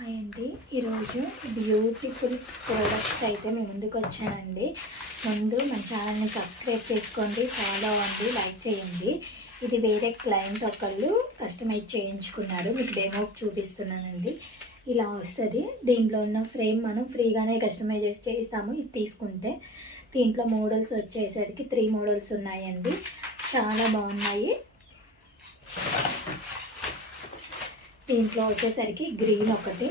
Hi అండి, ఈరోజు beautiful products అయితే మీ ముందుకు వచ్చానండి. ముందు మన ఛానల్ని సబ్స్క్రైబ్ చేసుకోండి, ఫాలో అవ్వండి, లైక్ చేయండి. ఇది వేరే క్లయింట్ ఒకళ్ళు కస్టమైజ్ చేయించుకున్నారు, మీకు డెమో చూపిస్తున్నానండి. ఇలా వస్తుంది. దీంట్లో ఉన్న ఫ్రేమ్ మనం ఫ్రీగానే కస్టమైజ్ చేస్తాము. ఇది తీసుకుంటే దీంట్లో మోడల్స్ వచ్చేసరికి 3 మోడల్స్ ఉన్నాయండి. చాలా బాగున్నాయి. దీంట్లో వచ్చేసరికి గ్రీన్ ఒకటి,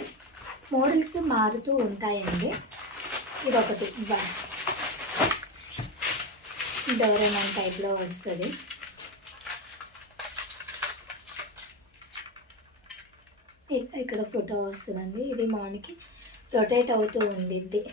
మోడల్స్ మారుతూ ఉంటాయండి. ఇది ఒకటి డోరేమాన్ టైప్లో వస్తుంది. ఇక్కడ ఫోటో వస్తుందండి. ఇది మనకి రొటేట్ అవుతూ ఉండిద్ది.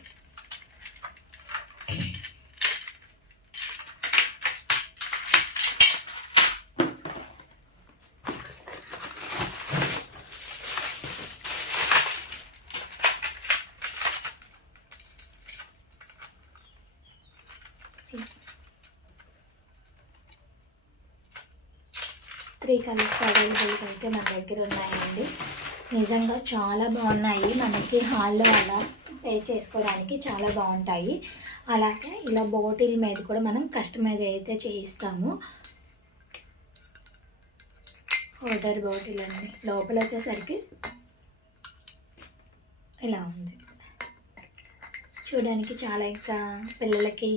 త్రీ కలర్స్ అవైలబుల్గా అయితే మన దగ్గర ఉన్నాయండి. నిజంగా చాలా బాగున్నాయి. మనకి హాల్లో అలా పే చేసుకోవడానికి చాలా బాగుంటాయి. అలాగే ఇలా బాటిల్ మీద కూడా మనం కస్టమైజ్ అయితే చేయిస్తాము. వాటర్ బాటిల్ అండి. లోపల వచ్చేసరికి ఇలా ఉంది. చూడడానికి చాలా, ఇంకా పిల్లలకి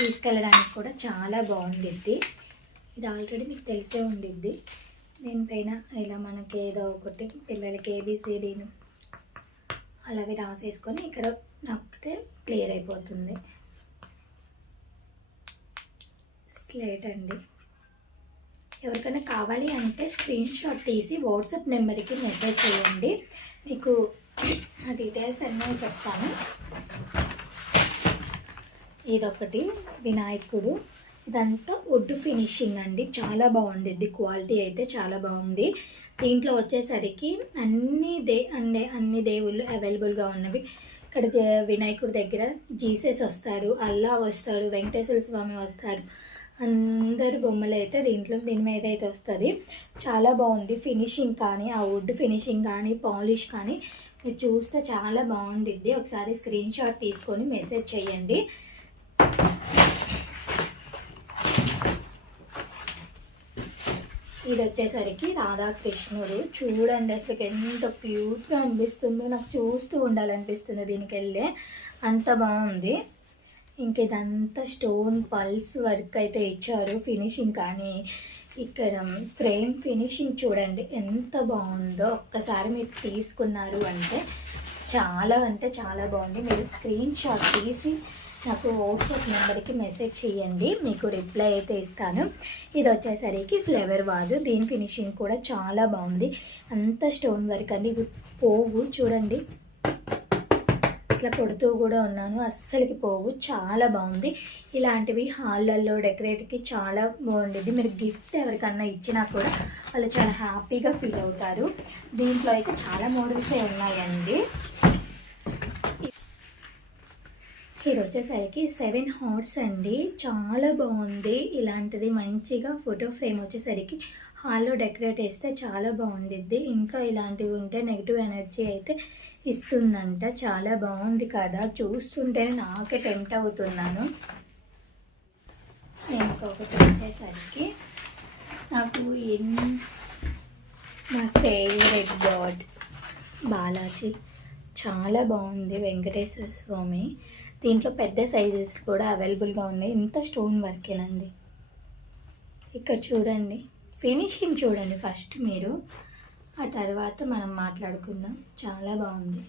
తీసుకెళ్ళడానికి కూడా చాలా బాగుండిద్ది. ఇది ఆల్రెడీ మీకు తెలిసే ఉండిద్ది. దీనిపైన ఇలా మనకి ఏదో ఒకటి పిల్లలకి ABCDను అలాగే రాసేసుకొని ఇక్కడ నొక్కితే క్లియర్ అయిపోతుంది. స్లేట్ అండి. ఎవరికైనా కావాలి అంటే స్క్రీన్ షాట్ తీసి వాట్సాప్ నెంబర్కి మెసేజ్ చేయండి. మీకు ఆ డీటెయిల్స్ అన్నీ చెప్తాను. ఇదొకటి వినాయకుడు. ఇదంతా వుడ్ ఫినిషింగ్ అండి. చాలా బాగుండిద్ది. క్వాలిటీ అయితే చాలా బాగుంది. దీంట్లో వచ్చేసరికి అన్ని దేవుళ్ళు అవైలబుల్గా ఉన్నవి. ఇక్కడ వినాయకుడి దగ్గర జీసస్ వస్తాడు, అల్లా వస్తాడు, వెంకటేశ్వర స్వామి వస్తాడు. అందరు బొమ్మలు అయితే దీని మీద అయితే వస్తుంది. చాలా బాగుంది. ఫినిషింగ్ కానీ, ఆ వుడ్ ఫినిషింగ్ కానీ, పాలిష్ కానీ మీరు చూస్తే చాలా బాగుండిద్ది. ఒకసారి స్క్రీన్ షాట్ తీసుకొని మెసేజ్ చేయండి. ఇది వచ్చేసరికి రాధాకృష్ణుడు. చూడండి అసలు ఎంత క్యూట్గా అనిపిస్తుందో. నాకు చూస్తూ ఉండాలనిపిస్తుంది దీనికి వెళ్ళే, అంత బాగుంది. ఇంక ఇదంతా స్టోన్ పల్స్ వర్క్ అయితే ఇచ్చారు. ఫినిషింగ్ కానీ ఇక్కడ ఫ్రేమ్ ఫినిషింగ్ చూడండి ఎంత బాగుందో. ఒక్కసారి మీరు తీసుకున్నారు అంటే చాలా బాగుంది. మీరు స్క్రీన్ షాట్ తీసి నాకు వాట్సాప్ నెంబర్కి మెసేజ్ చేయండి, మీకు రిప్లై అయితే ఇస్తాను. ఇది వచ్చేసరికి ఫ్లేవర్ వాజు. దీని ఫినిషింగ్ కూడా చాలా బాగుంది. అంత స్టోన్ వర్క్ అండి. పోవు చూడండి, ఇట్లా కొడుతూ కూడా ఉన్నాను, అస్సలకి పోవు. చాలా బాగుంది. ఇలాంటివి హాళ్ళల్లో డెకరేట్కి చాలా బాగుండేది. మీరు గిఫ్ట్ ఎవరికన్నా ఇచ్చినా కూడా వాళ్ళు చాలా హ్యాపీగా ఫీల్ అవుతారు. దీంట్లో అయితే చాలా మోడల్సే ఉన్నాయండి. ఇది వచ్చేసరికి 7 హార్ట్స్ అండి. చాలా బాగుంది. ఇలాంటిది మంచిగా ఫోటో ఫ్రేమ్ వచ్చేసరికి హాల్లో డెకరేట్ చేస్తే చాలా బాగుండిద్ది. ఇంట్లో ఇలాంటివి ఉంటే నెగిటివ్ ఎనర్జీ అయితే ఇస్తుందంట. చాలా బాగుంది కదా, చూస్తుంటేనే నాకే టెంప్ట్ అవుతున్నాను. ఇంకొకటి వచ్చేసరికి నాకు నా ఫేవరెట్ గాడ్ బాలాజీ. చాలా బాగుంది. వెంకటేశ్వర స్వామి. దీంట్లో పెద్ద సైజెస్ కూడా అవైలబుల్గా ఉన్నాయి. ఇంత స్టోన్ వర్కేనండి. ఇక్కడ చూడండి, ఫినిషింగ్ చూడండి ఫస్ట్ మీరు, ఆ తర్వాత మనం మాట్లాడుకుందాం. చాలా బాగుంది.